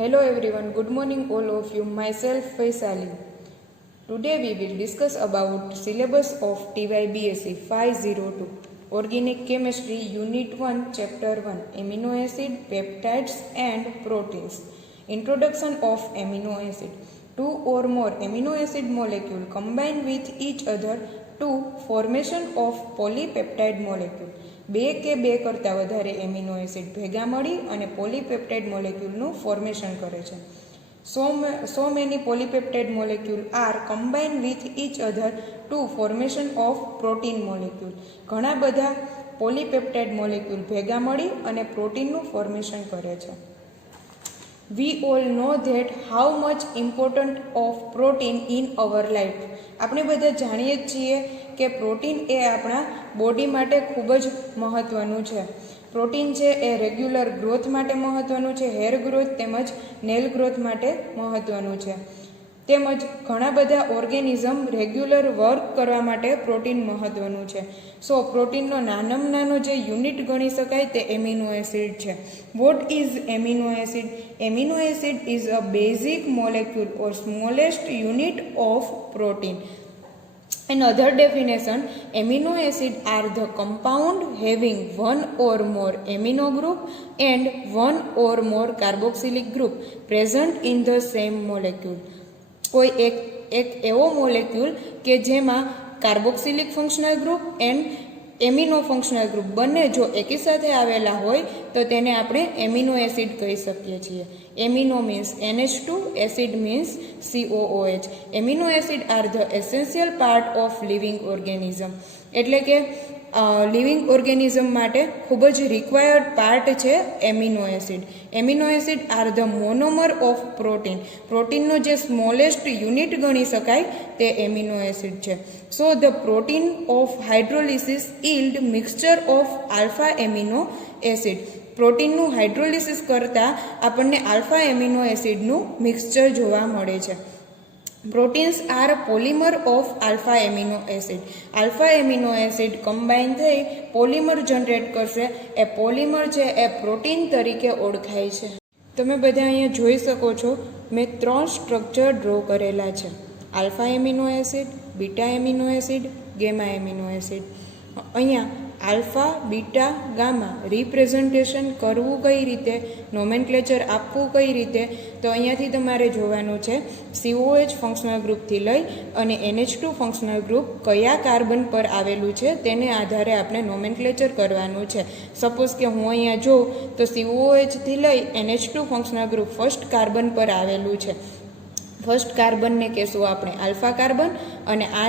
Hello everyone, good morning all of you. Myself Faisali. Today we will discuss about syllabus of TYBSc 502 Organic Chemistry Unit 1 Chapter 1 Amino Acid, Peptides and Proteins. Introduction of amino acid. Two or more amino acid molecule combine with each other to formation of polypeptide molecule. બે કે બે કરતાં વધારે amino acid ભેગા મળી અને polypeptide મોલેક્યુલનું formation કરે છે. So many polypeptide molecule are combined with each other to formation of protein molecule. ઘણા બધા પોલીપેપ્ટાઇડ મોલેક્યુલ ભેગા મળી અને પ્રોટીનનું ફોર્મેશન કરે છે. We all know that how much important of protein in our life. આપણે બધા જાણીએ જ છીએ કે પ્રોટીન એ આપણા બોડી માટે ખૂબ જ મહત્ત્વનું છે. પ્રોટીન છે એ રેગ્યુલર ગ્રોથ માટે મહત્ત્વનું છે, હેર ગ્રોથ તેમજ નેલ ગ્રોથ માટે મહત્ત્વનું છે. તેમજ ઘણા બધા ઓર્ગેનિઝમ રેગ્યુલર વર્ક કરવા માટે પ્રોટીન મહત્ત્વનું છે. પ્રોટીનનો નાનામાં નાનો જે યુનિટ ગણી શકાય તે એમિનો એસિડ છે. What is amino acid? Amino acid is a basic molecule or smallest unit of protein. Another definition, amino acid are the compound having one or more amino group and one or more carboxylic group present in the same molecule. કોઈ એક એવો molecule કે જેમાં carboxylic functional group and amino functional group બંને જો એકી સાથે આવેલા હોય તો તેને આપણે એમિનો એસિડ કહી શકીએ છીએ. Amino means NH2, acid means COOH. Amino acid are the essential part of living organism. એટલે કે લિવિંગ ઓર્ગેનિઝમ માટે ખૂબ જ રિક્વાયર્ડ પાર્ટ છે amino acid. Amino acid are the monomer of protein. પ્રોટીનનો જે સ્મોલેસ્ટ યુનિટ ગણી શકાય તે એમિનો એસિડ છે. So the protein of hydrolysis yield mixture of alpha amino acid. પ્રોટીનનું હાઇડ્રોલિસિસ કરતાં આપણને આલ્ફા એમિનો એસિડનું મિક્સચર જોવા મળે છે. Proteins are polymer of alpha amino acid. Alpha amino acid combine થઈ પોલિમર જનરેટ કરશે. એ પોલિમર છે એ પ્રોટીન તરીકે ઓળખાય છે. તમે બધા અહીંયા જોઈ શકો છો, મેં 3 સ્ટ્રક્ચર ડ્રો કરેલા છે. Alpha amino acid, beta amino acid, gamma amino acid. અહીંયા આલ્ફા, બીટા, ગામા રિપ્રેઝન્ટેશન કરવું કઈ રીતે, નોમેનક્લેચર આપવું કઈ રીતે, તો અહીંયાથી તમારે જોવાનું છે COH ફંક્શનલ ગ્રુપથી લઈ અને NH2 ફંક્શનલ ગ્રુપ કયા કાર્બન પર આવેલું છે તેને આધારે આપણે નોમેનક્લેચર કરવાનું છે. સપોઝ કે હું અહીંયા જોઉં તો COHથી લઈ NH2 functional group first carbon પર આવેલું છે. ફર્સ્ટ કાર્બનને કહેશું આપણે આલ્ફા કાર્બન અને આ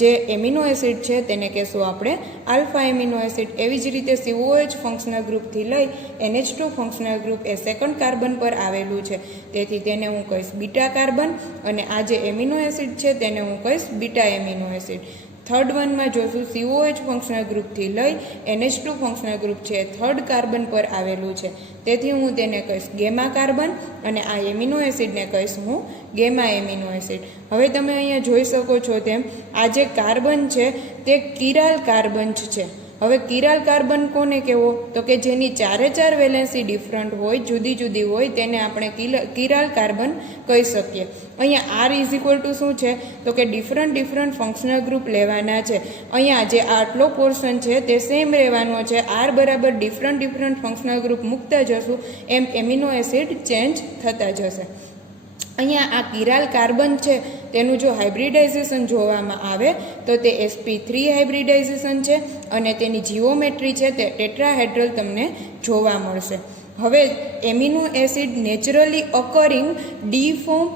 જે એમિનો એસિડ છે તેને કહેશું આપણે આલ્ફા એમિનો એસિડ. એવી જ રીતે COH ફંક્શનલ ગ્રુપથી લઈ NH2 ફંક્શનલ ગ્રુપ એ સેકન્ડ કાર્બન પર આવેલું છે, તેથી તેને હું કહીશ બીટા કાર્બન અને આ જે એમિનો એસિડ છે તેને હું કહીશ બીટા એમિનો એસિડ. થર્ડ વનમાં જોશું COH ફંક્શનલ ગ્રુપથી લઈ NH2 ફંક્શનલ ગ્રુપ છે થર્ડ કાર્બન પર આવેલું છે, તેથી હું તેને કહીશ ગેમા કાર્બન અને આ એમિનો એસિડને કહીશ હું ગેમા એમિનો એસિડ. હવે તમે અહીંયા જોઈ શકો છો તેમ આ જે કાર્બન છે તે કિરાલ કાર્બન છે. હવે કિરાલ કાર્બન કોને કહેવો? તો કે જેની 4 વેલેન્સી ડિફરન્ટ હોય, જુદી જુદી હોય, તેને આપણે કિરાલ કાર્બન કહી શકીએ. અહીંયા આર ઇઝ ઇક્વલ ટુ શું છે? તો કે ડિફરન્ટ ફંક્શનલ ગ્રુપ લેવાના છે. અહીંયા જે આટલો પોર્શન છે તે સેમ રહેવાનો છે. આર બરાબર ડિફરન્ટ ફંક્શનલ ગ્રુપ મૂકતા જશું એમ એમિનો એસિડ ચેન્જ થતા જશે. અહીંયા આ કિરાલ કાર્બન છે તેનું જો હાઇબ્રિડાઇઝેશન જોવામાં આવે તો તે sp3 હાઇબ્રિડાઇઝેશન છે અને તેની જીઓમેટ્રી છે તે ટેટ્રાહેડ્રલ તમને જોવા મળશે. હવે amino acid naturally occurring D form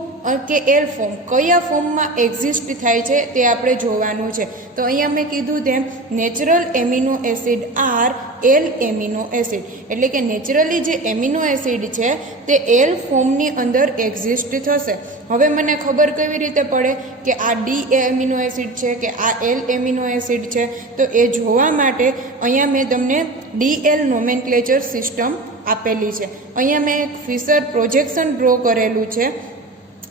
કે એલ ફોર્મ કયા ફોર્મમાં એક્ઝિસ્ટ થાય છે તે આપણે જોવાનું છે. તો અહીંયા મેં કીધું તેમ natural amino acid are L amino acid. એટલે કે નેચરલી જે એમિનો એસિડ છે તે એલ ફોર્મની અંદર એક્ઝિસ્ટ થશે. હવે મને ખબર કેવી રીતે પડે કે આ ડી એમિનો એસિડ છે કે આ એલ એમિનો એસિડ છે? તો એ જોવા માટે અહીંયા મેં તમને DL નોમેનક્લેચર સિસ્ટમ આપેલી છે. અહીંયા મેં એક ફિશર પ્રોજેક્શન ડ્રો કરેલું છે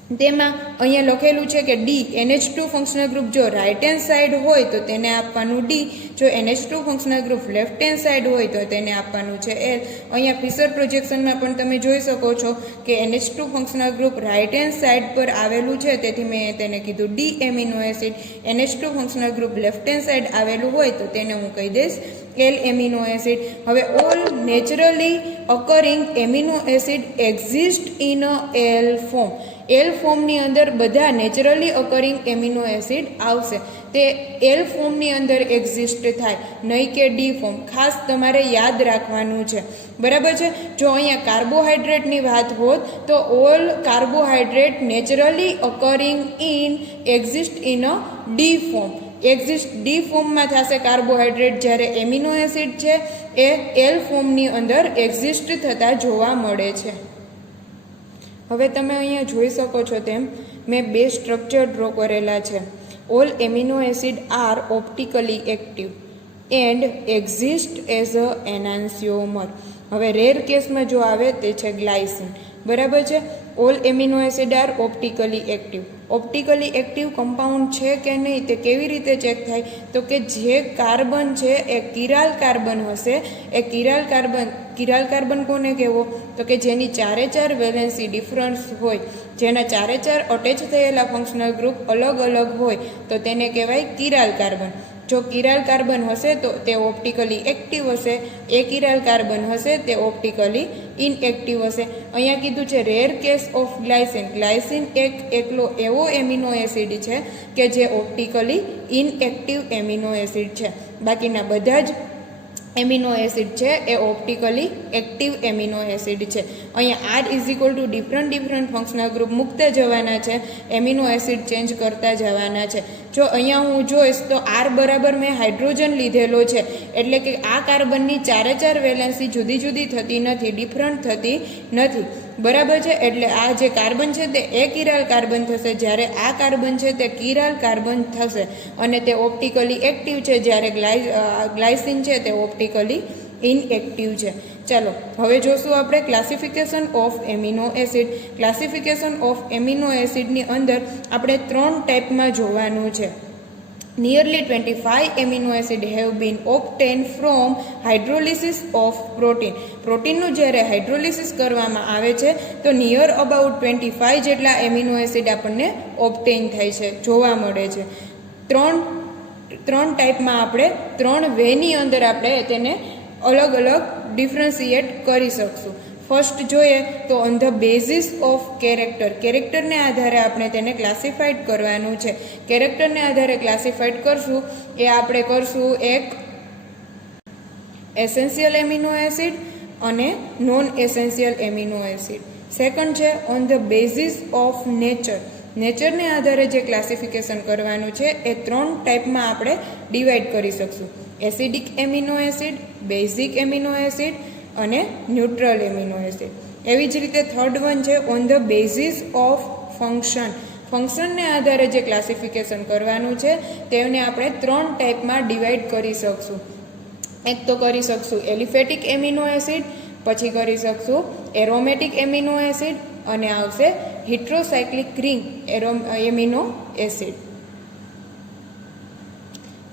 તેમાં અહીંયા લખેલું છે કે ડી NH2 ફંક્શનલ ગ્રુપ જો રાઇટ હેન્ડ સાઈડ હોય તો તેને આપવાનું ડી, જો NH2 functional group left hand side હોય તો તેને આપવાનું છે એલ. અહીંયા ફિશર પ્રોજેક્શનમાં પણ તમે જોઈ શકો છો કે NH2 functional group right hand side પર આવેલું છે, તેથી મેં તેને કીધું D amino acid. NH2 functional group left hand side આવેલું હોય તો તેને હું કહી દઈશ એલ એમિનો એસિડ. હવે all naturally occurring amino acid exist in a L form. L ફોર્મની અંદર બધા નેચરલી અકરિંગ એમિનો એસિડ આવશે, તે એલ ફોર્મની અંદર એક્ઝિસ્ટ થાય, નહીં કે ડી ફોર્મ. ખાસ તમારે યાદ રાખવાનું છે, બરાબર છે. જો અહીંયા કાર્બોહાઈડ્રેટની વાત હોત તો all carbohydrate naturally occurring in exist in a D form. Exist D ફોર્મમાં થશે કાર્બોહાઈડ્રેટ, જ્યારે એમિનો એસિડ છે એ એલ ફોર્મની અંદર એક્ઝિસ્ટ થતા જોવા મળે છે. હવે તમે અહીંયા જોઈ શકો છો તેમ મેં બે સ્ટ્રક્ચર ડ્રો કરેલા છે. All amino acid are optically active and exist as a enantiomer. હવે રેર કેસમાં જો આવે તે છે ગ્લાયસિન, બરાબર છે. All amino acid are optically active. Optically active compound છે કે નહીં તે કેવી રીતે ચેક થાય? તો કે જે કાર્બન છે એ કિરાલ કાર્બન હશે. એ કિરાલ કાર્બન કોને કહેવો? તો કે જેની ચારે ચાર વેલેન્સી ડિફરન્સ હોય, જેના ચારે ચાર અટેચ થયેલા ફંક્શનલ ગ્રુપ અલગ અલગ હોય તો તેને કહેવાય કિરાલ કાર્બન. જો કિરાલ કાર્બન હશે તો તે ઓપ્ટિકલી એક્ટિવ હશે, એ કિરાલ કાર્બન હશે તે ઓપ્ટિકલી ઇનએક્ટિવ હશે. અહીંયા કીધું છે rare case of glycine. Glycine એક એકલો એવો એમિનો એસિડ છે કે જે ઓપ્ટિકલી ઇનએક્ટિવ એમિનો એસિડ છે. બાકીના બધા જ એમિનો એસિડ છે એ ઓપ્ટિકલી એક્ટિવ એમિનો એસિડ છે. અહીંયા R is equal to different functional group મૂકતા જવાના છે, એમિનો એસિડ ચેન્જ કરતા જવાના છે. જો અહીંયા હું જોઈશ તો આર બરાબર મેં હાઇડ્રોજન લીધેલો છે, એટલે કે આ કાર્બનની ચારે ચાર વેલેન્સી જુદી જુદી થતી નથી, ડિફરન્ટ થતી નથી, બરાબર છે. એટલે આ જે કાર્બન છે તે એકિરાલ કાર્બન થશે, જ્યારે આ કાર્બન છે તે કિરાલ કાર્બન થશે, અને તે ઓપ્ટિકલી એક્ટિવ છે, જ્યારે ગ્લાયસિન છે તે ઓપ્ટિકલી ઇનએક્ટિવ છે. ચાલો હવે જોશું આપણે classification of amino acid. Classification of amino એસિડની અંદર આપણે 3 ટાઈપમાં જોવાનું છે. Nearly 25 amino acid have been obtained from hydrolysis of protein. પ્રોટીનનું જ્યારે હાઇડ્રોલિસિસ કરવામાં આવે છે તો નિયર અબાઉટ 25 જેટલા એમિનો એસિડ આપણને ઓબ્ટેઇન થાય છે, જોવા મળે છે. ત્રણ ટાઈપમાં આપણે 3 વેની અંદર આપણે તેને અલગ અલગ ડિફરન્શિએટ કરી શકશું. ફર્સ્ટ જોઈએ તો on the basis of character. કેરેક્ટરને આધારે આપણે તેને ક્લાસિફાઈડ કરવાનું છે. કેરેક્ટરને આધારે ક્લાસિફાઈડ કરશું એ આપણે કરશું એક એસેન્શિયલ એમિનો એસિડ અને non essential amino acid. Second છે on the basis of nature. નેચરને આધારે જે ક્લાસિફિકેશન કરવાનું છે એ 3 ટાઈપમાં આપણે ડિવાઈડ કરી શકશું. Acidic amino acid, basic amino acid અને ન્યુટ્રલ એમિનો એસિડ. એવી જ રીતે થર્ડ વન છે on the basis of function. ફંક્શનને આધારે જે ક્લાસિફિકેશન કરવાનું છે તેને આપણે 3 ટાઈપમાં ડિવાઈડ કરી શકશું. એક તો કરી શકશું એલિફેટિક એમિનો એસિડ, પછી કરી શકશું એરોમેટિક એમિનો એસિડ, અને આવશે હિટ્રોસાયક્લિક રિંગ એમિનો એસિડ.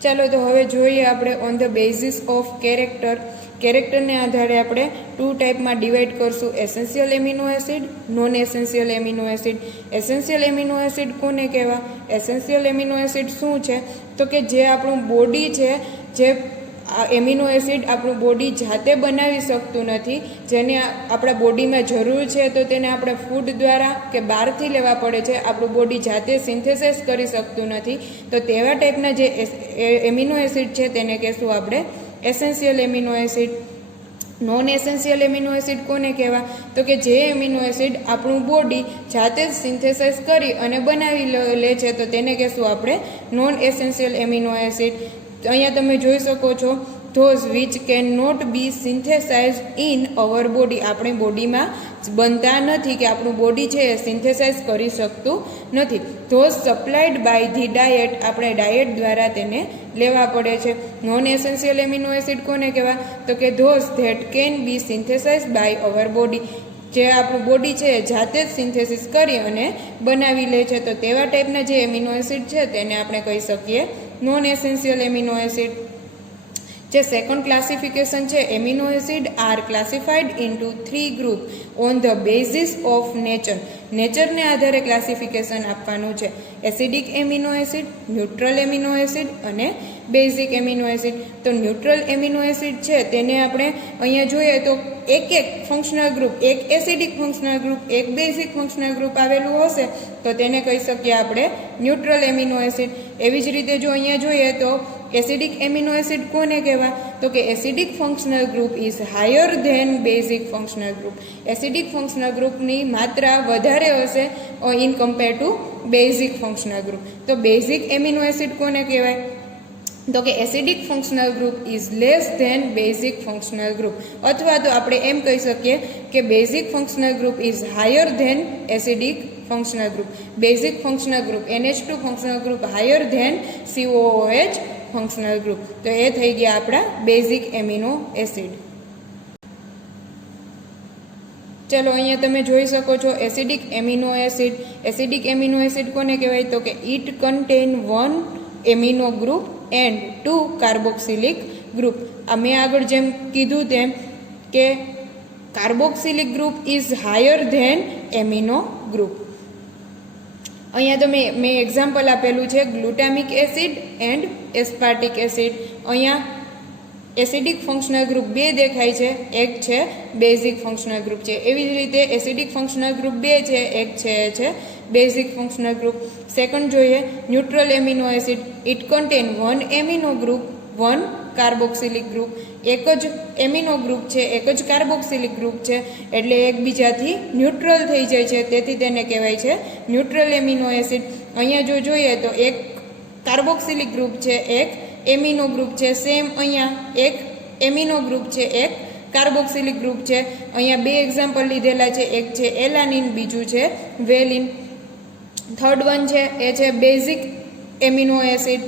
ચાલો તો હવે જોઈએ આપણે on the basis of character. કેરેક્ટરને આધારે આપણે 2 ટાઈપમાં ડિવાઈડ કરશું, essential amino acid, non essential amino acid. Essential amino acid કોને કહેવા? એસેન્શિયલ એમિનો એસિડ શું છે? તો કે જે આપણું બોડી છે, જે એમિનો એસિડ આપણું બોડી જાતે બનાવી શકતું નથી, જેને આપણા બોડીમાં જરૂર છે તો તેને આપણે ફૂડ દ્વારા કે બહારથી લેવા પડે છે, આપણું બોડી જાતે સિન્થેસાઇઝ કરી શકતું નથી, તો તેવા ટાઈપના જે એમિનો એસિડ છે તેને કહેશું આપણે essential amino acid. Non essential amino acid કોને કહેવા? તો કે જે એમિનો એસિડ આપણું બોડી જાતે જ સિન્થેસાઇઝ કરી અને બનાવી લે છે તો તેને કહેશું આપણે નોન એસેન્શિયલ એમિનો એસિડ. અહીંયા તમે જોઈ શકો છો those which can not be synthesize in our body. આપણી બોડીમાં બનતા નથી, કે આપણું બોડી છે એ સિન્થેસાઇઝ કરી શકતું નથી. Those supplied by the diet. આપણે ડાયટ દ્વારા તેને લેવા પડે છે. નોન એસેન્શિયલ એમિનો એસિડ કોને કહેવા? તો કે those that can be synthesize by our body. જે આપણું બોડી છે એ જાતે જ સિન્થેસિસ કરી અને બનાવી લે છે. તો તેવા ટાઈપના જે એમિનો એસિડ છે તેને આપણે કહી શકીએ નોન એસેન્શિયલ એમિનો એસિડ. જે સેકન્ડ ક્લાસિફિકેશન છે, amino acid are classified into 3 group on the basis of nature. નેચરને આધારે ક્લાસિફિકેશન આપવાનું છે. Acidic amino acid, neutral amino acid અને બેઝિક એમિનો એસિડ. તો ન્યુટ્રલ એમિનો એસિડ છે તેને આપણે અહીંયા જોઈએ તો એક ફંક્શનલ ગ્રુપ, એક એસિડિક ફંક્શનલ ગ્રુપ, એક બેઝિક ફંક્શનલ ગ્રુપ આવેલું હશે તો તેને કહી શકીએ આપણે ન્યુટ્રલ એમિનો એસિડ. એવી જ રીતે જો અહીંયા જોઈએ તો એસિડિક એમિનો એસિડ કોને કહેવાય? તો કે acidic functional group is higher than basic functional group. Acidic functional ગ્રુપની માત્રા વધારે હશે in compare to basic functional group. તો બેઝિક એમિનો એસિડ કોને કહેવાય? તો કે acidic functional group is less than basic functional group. અથવા તો આપણે એમ કહી શકીએ કે basic functional group is higher than acidic functional group. Basic functional group NH2 functional group higher than COOH functional group. તો એ થઈ ગયા આપણા બેઝિક એમિનો એસિડ. ચલો અહીંયા તમે જોઈ શકો છો acidic amino acid. Acidic amino acid કોને કહેવાય? તો કે it contain 1 amino group and 2 carboxylic group. આ મેં આગળ જેમ કીધું તેમ કે carboxylic group is higher than amino group. અહીંયા તો મેં એક્ઝામ્પલ આપેલું છે glutamic acid and aspartic acid. અહીંયા એસિડિક ફંક્શનલ ગ્રુપ 2 દેખાય છે, એક છે બેઝિક ફંક્શનલ ગ્રુપ છે. એવી જ રીતે એસિડિક ફંક્શનલ ગ્રુપ 2 છે, એક છે બેઝિક ફંક્શનલ ગ્રુપ. સેકન્ડ જોઈએ neutral amino acid. It contain 1 amino group 1 carboxylic group. એક જ એમિનો ગ્રુપ છે, એક જ કાર્બોક્સિલિક ગ્રુપ છે એટલે એકબીજાથી ન્યુટ્રલ થઈ જાય છે, તેથી તેને કહેવાય છે ન્યુટ્રલ એમિનો એસિડ. અહીંયા જો જોઈએ તો એક કાર્બોક્સિલિક ગ્રુપ છે, એક એમિનો ગ્રુપ છે. સેમ અહીંયા એક એમિનો ગ્રુપ છે, એક કાર્બોક્સિલિક ગ્રુપ છે. અહીંયા 2 એક્ઝામ્પલ લીધેલા છે, એક છે એલાનિન, બીજું છે વેલિન. થર્ડ વન છે એ છે basic amino acid.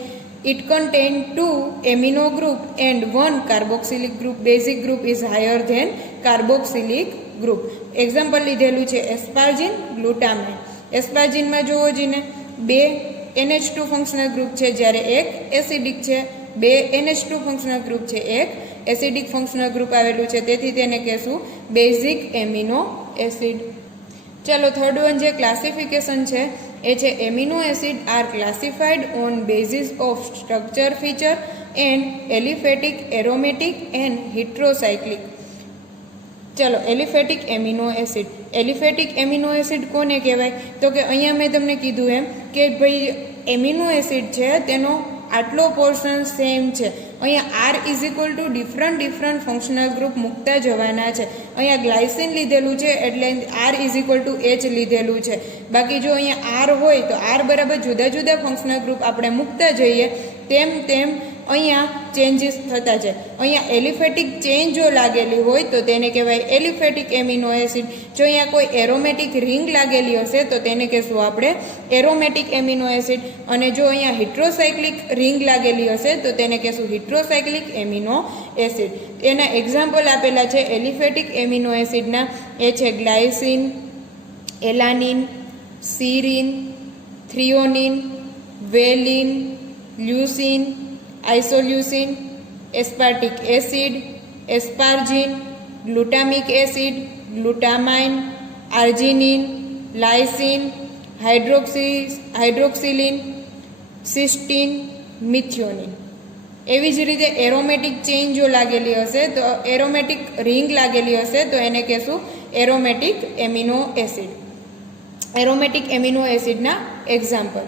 It contain 2 amino group and 1 carboxylic group. Basic group is higher than carboxylic group. Example લીધેલું છે એસ્પાર્જિન, ગ્લુટામાઇન. એસ્પાર્જિનમાં જોવો જીને 2 NH2 ફંક્શનલ ગ્રુપ છે, જ્યારે એક એસિડિક છે. 2 NH2 ફંક્શનલ ગ્રુપ છે, એક એસિડિક ફંક્શનલ ગ્રુપ આવેલું છે, તેથી તેને કહેશું બેઝિક એમિનો એસિડ. ચાલો થર્ડ વન જે ક્લાસિફિકેશન છે એ છે amino acid are classified on basis of structure, feature and aliphatic, aromatic and heterocyclic. ચલો aliphatic amino acid. Aliphatic amino acid કોને કહેવાય? તો કે અહીંયા મેં તમને કીધું એમ કે ભાઈ એમિનો એસિડ છે તેનો આટલો પોર્શન સેમ છે. અહીંયા R is equal to different functional group મૂકતા જવાના છે. અહીંયા ગ્લાયસિન લીધેલું છે એટલે R is equal two H લીધેલું છે. બાકી જો અહીંયા R હોય તો R બરાબર જુદા જુદા ફંક્શનલ ગ્રુપ આપણે મૂકતા જઈએ તેમ તેમ અહીંયા ચેન્જીસ થતા છે. અહીંયા એલિફેટિક ચેન્જ જો લાગેલી હોય તો તેને કહેવાય એલિફેટિક એમિનો એસિડ. જો અહીંયા કોઈ એરોમેટિક રિંગ લાગેલી હશે તો તેને કહેશું આપણે એરોમેટિક એમિનો એસિડ. અને જો અહીંયા હિટ્રોસાઇક્લિક રિંગ લાગેલી હશે તો તેને કહેશું હિટ્રોસાઇક્લિક એમિનો એસિડ. એના એક્ઝામ્પલ આપેલા છે એલિફેટિક એમિનો એસિડના. એ છે glycine, alanine, serine, threonine, valine, leucine, isoleucine, aspartic acid, asparagine, glutamic acid, glutamine, arginine, lysine, hydroxylysine, cysteine, methionine. એવી જ રીતે એરોમેટિક ચેઇન જો લાગેલી હશે તો એરોમેટિક રિંગ લાગેલી હશે તો એને કહેશું aromatic amino acid. Aromatic amino એસિડના એક્ઝામ્પલ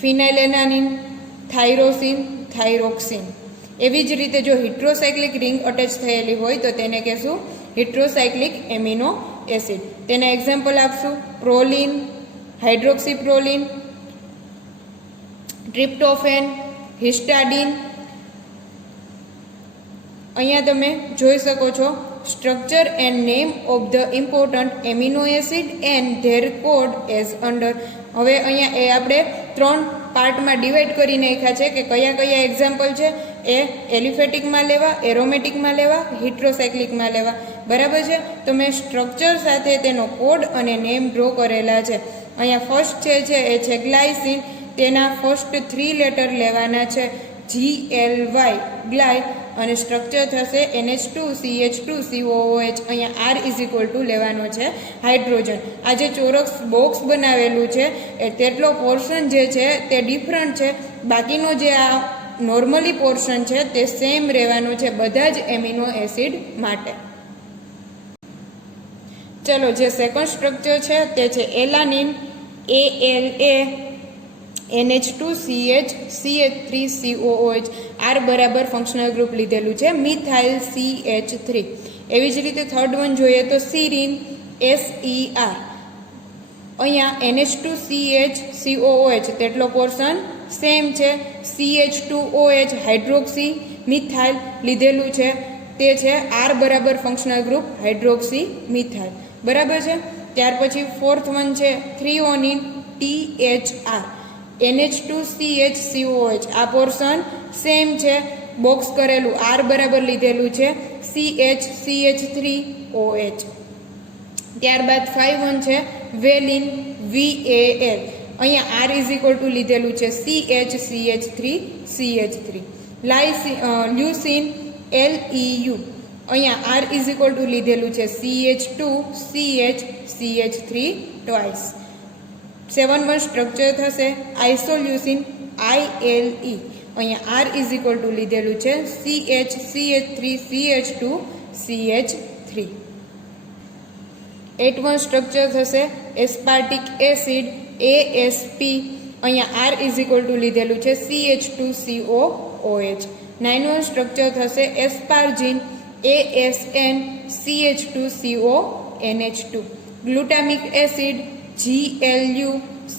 ફિનાઇલેનાનિન, થાઇરોસિન, થાઇરોક્સિન. એવી જ રીતે જો હિટ્રોસાઇક્લિક રિંગ અટેચ થયેલી હોય તો તેને કહેશું હિટ્રોસાઇક્લિક એમિનો એસિડ. તેના એક્ઝામ્પલ આપશું પ્રોલિન, હાઇડ્રોક્સીપ્રોલિન, ટ્રિપ્ટોફેન, હિસ્ટાડિન. અહીંયા તમે જોઈ શકો છો structure and name of the important amino acid and there code as under. હવે અહીંયા એ આપણે 3 પાર્ટમાં ડિવાઈડ કરી નાખ્યા છે કે કયા કયા એક્ઝામ્પલ છે એ એલિફેટિકમાં લેવા, એરોમેટિકમાં લેવા, હિટ્રોસાયક્લિકમાં લેવા. બરાબર છે. તો મેં સ્ટ્રક્ચર સાથે તેનો કોડ અને નેમ ડ્રો કરેલા છે. અહીંયા ફર્સ્ટ છે એ છે ગ્લાયસિન. તેના ફર્સ્ટ 3 લેટર લેવાના છે GLY ગ્લાય, અને સ્ટ્રક્ચર થશે NH2CH2COOH. અહીંયા R ઇઝ ઇક્વલ ટુ લેવાનો છે હાઇડ્રોજન. આ જે ચોરસ બોક્સ બનાવેલું છે એ તેટલો પોર્શન જે છે તે ડિફરન્ટ છે, બાકીનો જે આ નોર્મલી પોર્શન છે તે સેમ રહેવાનો છે બધા જ એમિનો એસિડ માટે. ચલો, જે સેકન્ડ સ્ટ્રક્ચર છે તે છે એલાનિન ALA NH2CH CH3COOH. R બરાબર ફંક્શનલ ગ્રુપ લીધેલું છે મિથાઇલ CH3. એવી જ રીતે થર્ડ વન જોઈએ તો સીરીન SER. અહીંયા NH2CH COOH તેટલો પોર્શન સેમ છે. CH2OH હાઇડ્રોક્સી મિથાઇલ લીધેલું છે, તે છે R બરાબર ફંક્શનલ ગ્રુપ હાઇડ્રોક્સી મિથાઇલ. બરાબર છે. ત્યાર પછી ફોર્થ વન છે થ્રીઓનિન THR NH2CH COOH. આ પોર્શન સેમ છે, બોક્સ કરેલું R બરાબર લીધેલું છે CH3OH. ત્યારબાદ 5 છે વેલિન VAL. અહીંયા R ઇઝ ઇક્વલ ટુ લીધેલું છે CH3CH3. લ્યુસિન LEU. અહીંયા R ઇઝ ઇક્વલ ટુ લીધેલું છે CH2CH3 ટ્વાઇસ. 7 સ્ટ્રક્ચર થશે આઇસોલ્યુસિન ILE. અહીંયા R ઇઝ ઇક્વલ ટુ લીધેલું છે CH3CH2CH3. 8 સ્ટ્રક્ચર થશે એસ્પાર્ટિક એસિડ ASP. અહીંયા R ઇઝ ઇક્વલ ટુ લીધેલું છે CH2COOH. 9 સ્ટ્રક્ચર થશે asparagine ASN CH2CONH2. Glutamic acid GLU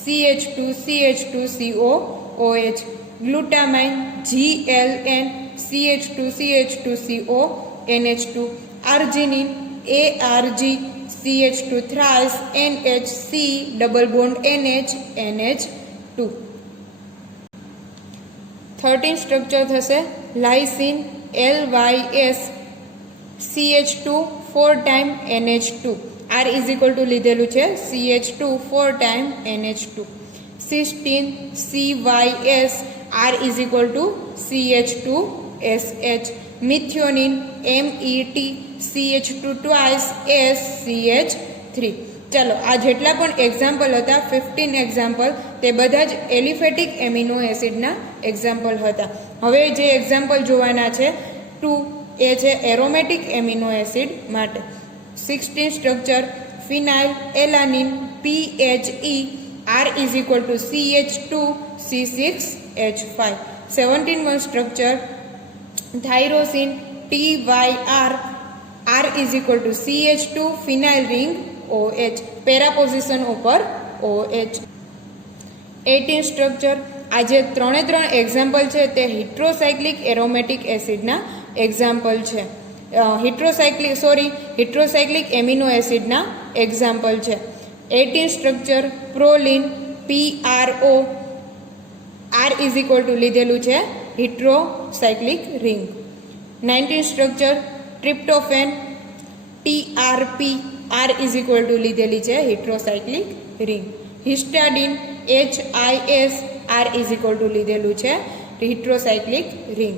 CH2CH2COOH. Glutamine GLN CH2CH2CONH2. Arginine ARG CH2 thrice NHC double bond NH NH2. 13 structure થશે lysine LYS CH2 4 time NH2. R is equal to લીધેલું છે CH2 4 time NH2. Cysteine CYS R is equal to CH2SH. Methionine MET CH2 twice S CH3. ચાલો, આ જેટલા પણ example હતા 15 example તે બધા જ એલિફેટિક એમિનો એસિડના એક્ઝામ્પલ હતા. હવે જે એક્ઝામ્પલ જોવાના છે 2 એ છે એરોમેટિક એમિનો એસિડ માટે. 16 structure phenyl alanine PHE. R is equal to CH2C6H5. 17 structure tyrosine TYR. R is equal to CH2 phenyl ring OH. Para position ઉપર OH. 18 સ્ટ્રક્ચર. આ જે 3 એક્ઝામ્પલ છે તે હિટ્રોસાયક્લિક એરોમેટિક એસિડના એક્ઝામ્પલ છે. હિટ્રોસાયક્લિક એમિનો એસિડના example છે. 18 structure proline PRO. R is equal to લીધેલું છે heterocyclic ring. 19 structure tryptophan TRP. R is equal to લીધેલી છે heterocyclic ring. Histidine HIS. R is equal to લીધેલું છે હિટ્રોસાયક્લિક રિંગ.